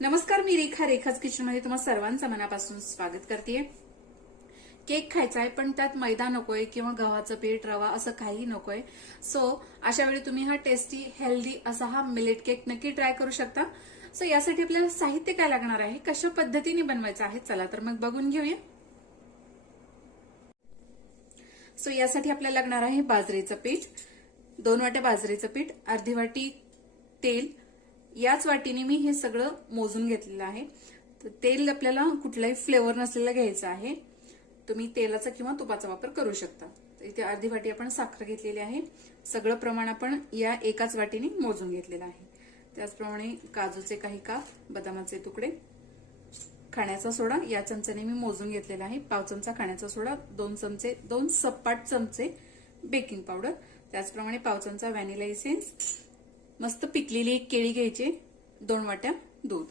नमस्कार, मी रेखाच किचन मध्ये तुम्हा सर्वांचं मनापासून स्वागत करते. केक खायचा आहे पण त्यात मैदा नकोय किंवा गव्हाचं पीठ, रवा असं काही नकोय. सो अशा वेळी तुम्ही हा टेस्टी हेल्दी असा हा मिलेट केक नक्की ट्राय करू शकता. सो यासाठी आपल्याला साहित्य काय लागणार आहे, कशा पद्धतीने बनवायचं आहे, चला तर मग बघून घेऊया. सो यासाठी आपल्याला लागणार आहे बाजरीचं पीठ, 2 वाट्या बाजरीचं पीठ, अर्धी वाटी तेल. याच वाटीने मी हे सगळं मोजून घेतलेलं आहे. तर तेल आपल्याला कुठलाही फ्लेवर नसलेलं घ्यायचं आहे. तुम्ही तेलाचा किंवा तुपाचा वापर करू शकता. इथे अर्धी वाटी आपण साखर घेतलेली आहे. सगळं प्रमाण आपण या एकाच वाटीने मोजून घेतलेलं आहे. त्याचप्रमाणे काजूचे काही काप, बदामाचे तुकडे, खाण्याचा सोडा या चमच्याने मी मोजून घेतलेला आहे. पाव चमचा खाण्याचा सोडा, 2 सपाट चमचे बेकिंग पावडर, त्याचप्रमाणे पाव चमचा व्हॅनिला इसेन्स, मस्त पिकलेली एक केळी घ्यायची, 2 वाट्या दूध.